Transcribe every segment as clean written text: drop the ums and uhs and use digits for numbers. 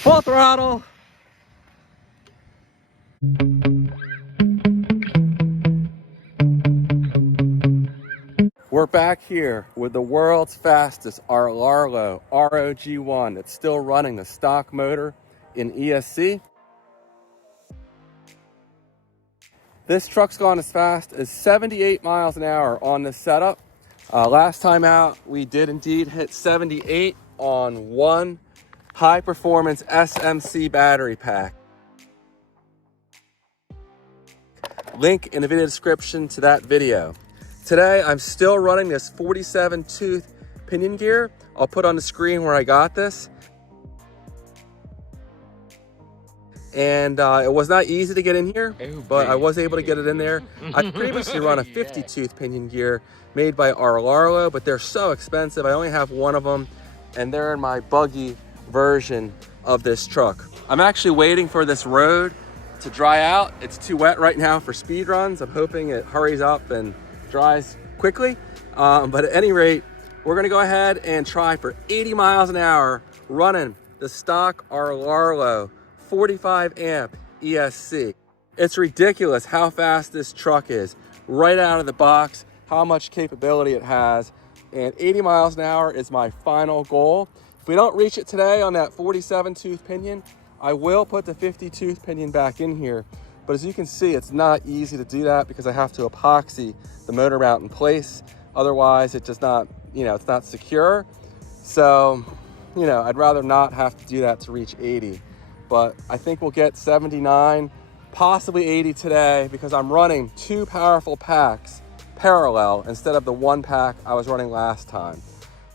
Full throttle. We're back here with the world's fastest Rlaarlo ROG1. It's still running the stock motor in ESC. This truck's gone as fast as 78 miles an hour on this setup. Last time out, we did indeed hit 78 on one high performance SMC battery pack. Link in the video description to that video. Today, I'm still running this 47 tooth pinion gear. I'll put on the screen where I got this. And it was not easy to get in here, but I was able to get it in there. I previously run a 50 tooth pinion gear made by Rlaarlo, but they're so expensive. I only have one of them, and they're in my buggy version of this truck. I'm actually waiting for this road to dry out. It's too wet right now for speed runs. I'm hoping it hurries up and dries quickly. But at any rate, we're gonna go ahead and try for 80 miles an hour running the stock Rlaarlo 45 amp ESC. It's ridiculous how fast this truck is right out of the box, how much capability it has, and 80 miles an hour is my final goal. If we don't reach it today on that 47 tooth pinion, I will put the 50 tooth pinion back in here. But as you can see, it's not easy to do that because I have to epoxy the motor mount in place. Otherwise, it's just not, it's not secure. So, I'd rather not have to do that to reach 80. But I think we'll get 79, possibly 80 today because I'm running two powerful packs parallel instead of the one pack I was running last time.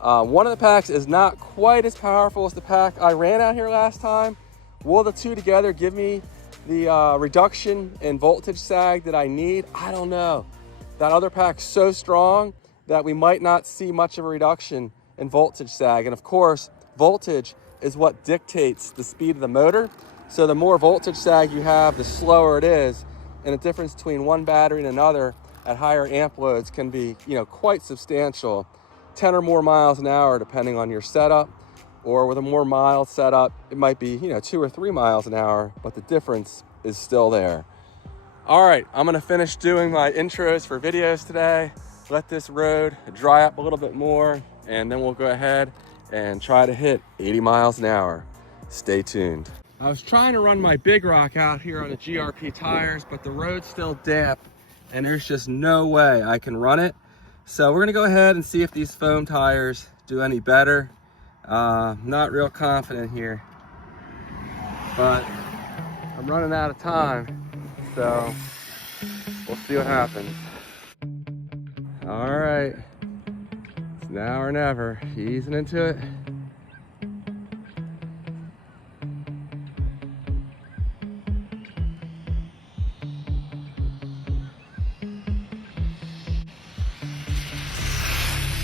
One of the packs is not quite as powerful as the pack I ran out here last time. Will the two together give me the reduction in voltage sag that I need? I don't know. That other pack's so strong that we might not see much of a reduction in voltage sag. And of course, voltage is what dictates the speed of the motor. So the more voltage sag you have, the slower it is. And the difference between one battery and another at higher amp loads can be, quite substantial. 10 or more miles an hour, depending on your setup. Or with a more mild setup, it might be, 2 or 3 miles an hour, but the difference is still there. All right, I'm gonna finish doing my intros for videos today. Let this road dry up a little bit more, and then we'll go ahead and try to hit 80 miles an hour. Stay tuned. I was trying to run my Big Rock out here on the GRP tires, but the road's still damp, and there's just no way I can run it. So we're gonna go ahead and see if these foam tires do any better. Not real confident here, but I'm running out of time, so we'll see what happens. All right, it's now or never, easing into it.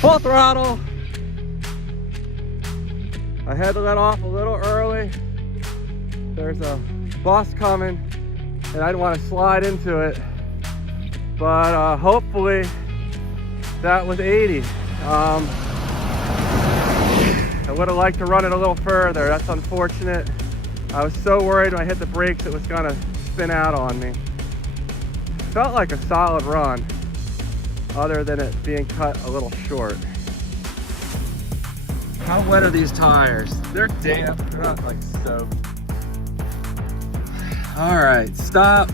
Full throttle. I had to let off a little early. There's a bus coming and I didn't want to slide into it, but hopefully that was 80. I would have liked to run it a little further. That's unfortunate. I was so worried when I hit the brakes it was gonna spin out on me. Felt like a solid run, other than it being cut a little short. How wet are these tires? They're damp, they're not like soaked. All right, stop,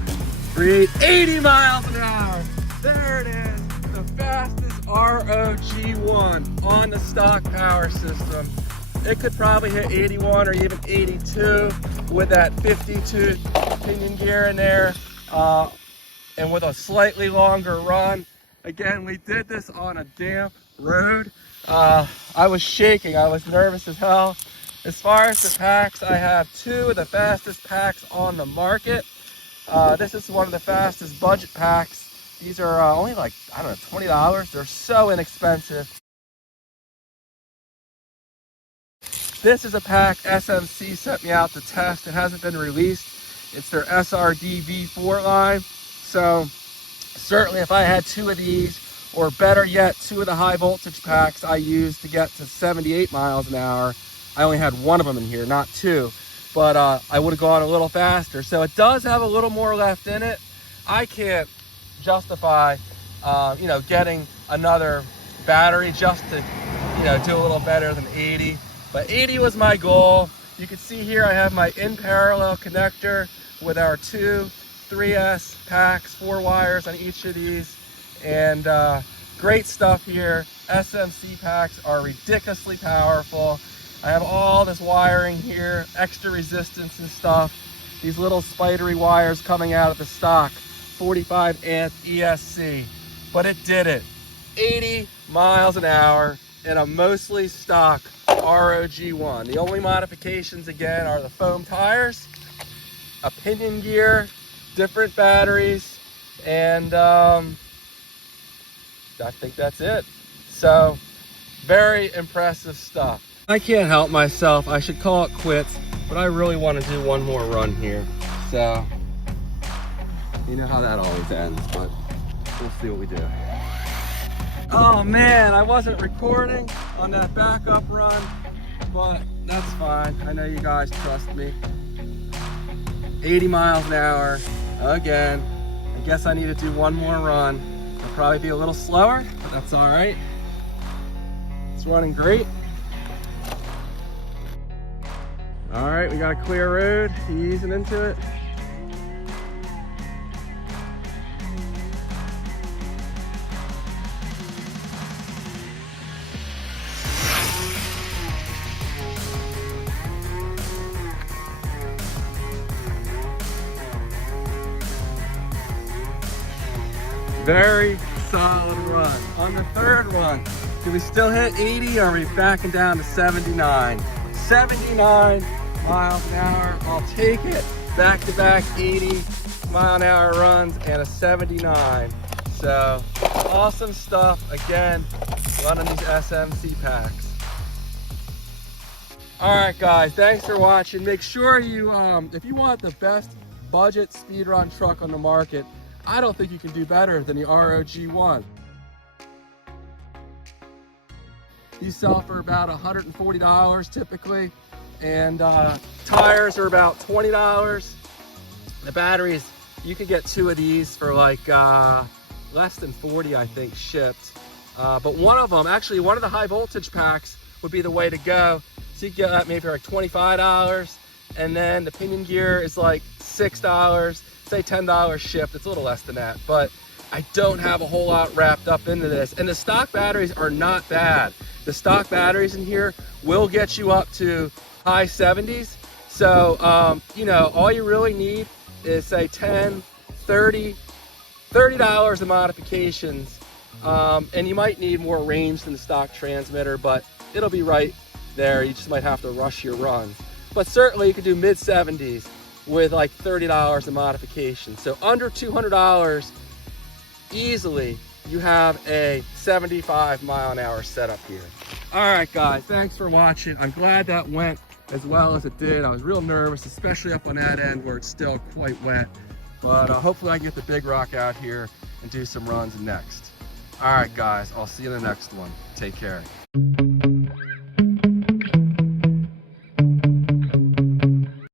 breathe, 80 miles an hour. There it is, the fastest ROG1 on the stock power system. It could probably hit 81 or even 82 with that 52 pinion gear in there, and with a slightly longer run. Again, we did this on a damp road. I was shaking, I was nervous as hell. As far as the packs, I have two of the fastest packs on the market. This is one of the fastest budget packs. These are only like, I don't know, $20. They're so inexpensive. This is a pack SMC sent me out to test. It hasn't been released. It's their SRD V4 line. So certainly if I had two of these, or better yet, two of the high voltage packs I used to get to 78 miles an hour, I only had one of them in here, not two. but I would have gone a little faster. So it does have a little more left in it. I can't justify, you know, getting another battery just to, you know, do a little better than 80. But 80 was my goal. You can see here I have my in parallel connector with our two 3S packs, 4 wires on each of these, and great stuff here. SMC packs are ridiculously powerful. I have all this wiring here, extra resistance and stuff. These little spidery wires coming out of the stock 45 amp ESC, but it did it. 80 miles an hour in a mostly stock ROG1. The only modifications again are the foam tires, a pinion gear, different batteries, and I think that's it. So very impressive stuff. I can't help myself. I should call it quits, but I really want to do one more run here. So you know how that always ends, but we'll see what we do. Oh man, I wasn't recording on that backup run, but that's fine. I know you guys trust me. 80 miles an hour again. I guess I need to do one more run. I'll probably be a little slower, but that's all right. It's running great. All right, we got a clear road, easing into it. Very solid run. On the third run, do we still hit 80 or are we backing down to 79? 79 miles an hour, I'll take it. Back-to-back 80 mile an hour runs and a 79. So awesome stuff. Again, running these SMC packs. All right guys, thanks for watching. Make sure you, if you want the best budget speedrun truck on the market, I don't think you can do better than the ROG1. These sell for about $140 typically, and tires are about $20. The batteries, you could get 2 of these for like less than 40, I think, shipped. But one of them, actually one of the high voltage packs would be the way to go. So you get that maybe for like $25, and then the pinion gear is like $6. Say $10 shipped, it's a little less than that, but I don't have a whole lot wrapped up into this. And the stock batteries are not bad. The stock batteries in here will get you up to high 70s. So, you know, all you really need is say $10, $30 of modifications. And you might need more range than the stock transmitter, but it'll be right there. You just might have to rush your runs. But certainly you could do mid 70s with like $30 in modification. So under $200 easily, you have a 75 mile an hour setup here. All right guys, thanks for watching. I'm glad that went as well as it did. I was real nervous, especially up on that end where it's still quite wet. But hopefully I can get the big rock out here and do some runs next. All right guys, I'll see you in the next one. Take care.